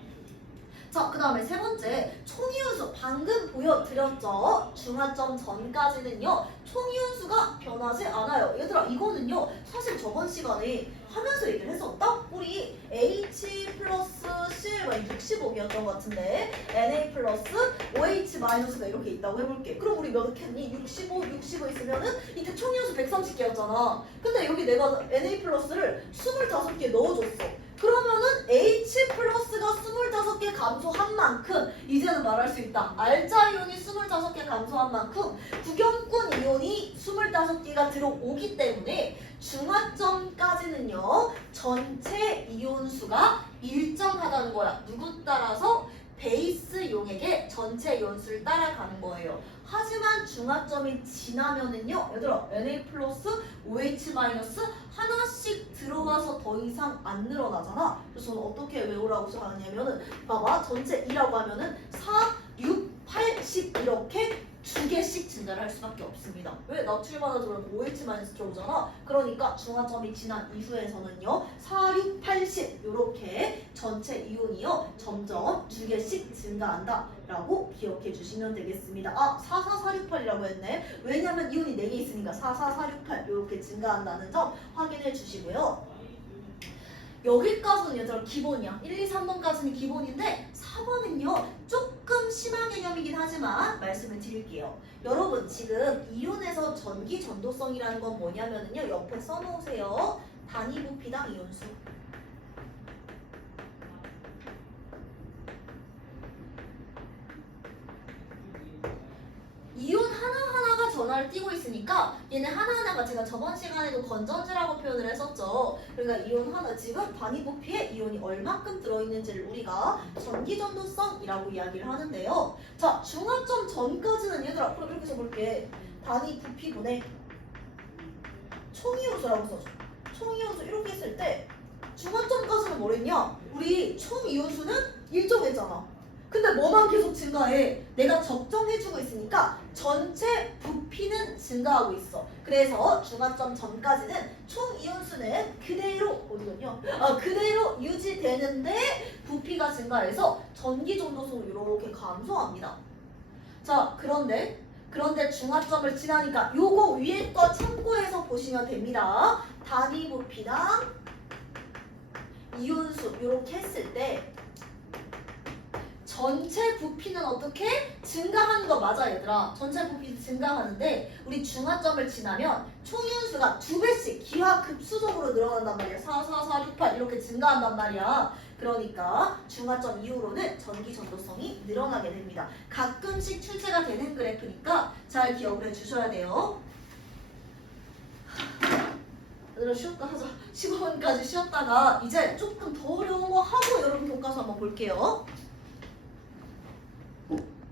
자, 그 다음에 세 번째, 총이온수. 방금 보여드렸죠? 중화점 전까지는요, 총이온수가 변하지 않아요. 얘들아, 이거는요, 사실 저번 시간에 하면서 얘기를 했었다? 우리 H 플러스 CL이 65였던 것 같은데, Na 플러스 OH 마이너스가 이렇게 있다고 해볼게. 그럼 우리 몇 겠니? 65 있으면은 이때 총이온수 130개였잖아. 근데 여기 내가 Na 플러스를 25개 넣어줬어. 그러면은 H 플러스가 25개 감소한 만큼 이제는 말할 수 있다. 알자 이온이 25개 감소한 만큼 구경꾼 이온이 25개가 들어오기 때문에 중화점까지는요. 전체 이온 수가 일정하다는 거야. 누구 따라서? 베이스용에게 전체 이온수를 따라가는 거예요. 하지만 중화점이 지나면은요, 얘들아, Na 플러스 OH 마이너스 하나씩 들어와서 더 이상 안 늘어나잖아. 그래서 저는 어떻게 외우라고 하냐면은, 봐봐, 전체 2라고 하면은 4, 6, 8, 10 이렇게 두 개씩 증가를 할 수밖에 없습니다. 왜? 나트륨 하나 들어오면 OH 마이너스 들어오잖아. 그러니까 중화점이 지난 이후에서는요, 4, 6, 8, 10 이렇게 전체 이온이요 점점 두 개씩 증가한다라고 기억해 주시면 되겠습니다. 아, 4, 4, 4, 6, 8이라고 했네. 왜냐면 이온이 4개 있으니까 4, 4, 4, 6, 8 이렇게 증가한다는 점 확인해 주시고요. 여기까지는 얘들아 기본이야. 1, 2, 3번까지는 기본인데 4번은요 조금 심한 개념이긴 하지만 말씀을 드릴게요. 여러분 지금 이온에서 전기 전도성이라는 건 뭐냐면요 옆에 써놓으세요. 단위 부피당 이온수. 이온 하나하나가 전하를 띠고 있으니까 얘네 하나하나가 제가 저번 시간에도 건전지라고 표현을 했었죠. 그러니까 이온 하나, 지금 단위 부피에 이온이 얼마큼 들어있는지를 우리가 전기전도성이라고 이야기를 하는데요. 자, 중화점 전까지는 얘들아 그럼 이렇게 써볼게. 단위 부피분의 총이온수라고 써줘. 총이온수 이렇게 했을 때 중화점까지는 뭐랬냐? 우리 총이온수는 일정했잖아. 근데 뭐만 계속 증가해? 내가 적정해주고 있으니까 전체 부피는 증가하고 있어. 그래서 중화점 전까지는 총 이온수는 그대로 어디군요? 그대로 유지되는데 부피가 증가해서 전기 전도성을 이렇게 감소합니다. 자, 그런데 중화점을 지나니까 요거 위에 거 참고해서 보시면 됩니다. 단위 부피당 이온수 이렇게 했을 때 전체 부피는 어떻게? 증가하는 거 맞아 얘들아. 전체 부피 증가하는데 우리 중화점을 지나면 총이온수가 2배씩 기하급수적으로 늘어난단 말이야. 4, 4, 4, 6, 8 이렇게 증가한단 말이야. 그러니까 중화점 이후로는 전기 전도성이 늘어나게 됩니다. 가끔씩 출제가 되는 그래프니까 잘 기억을 해주셔야 돼요. 얘들아 쉬었다 하자. 15분까지 쉬었다가 이제 조금 더 어려운 거 하고 여러분 교과서 한번 볼게요.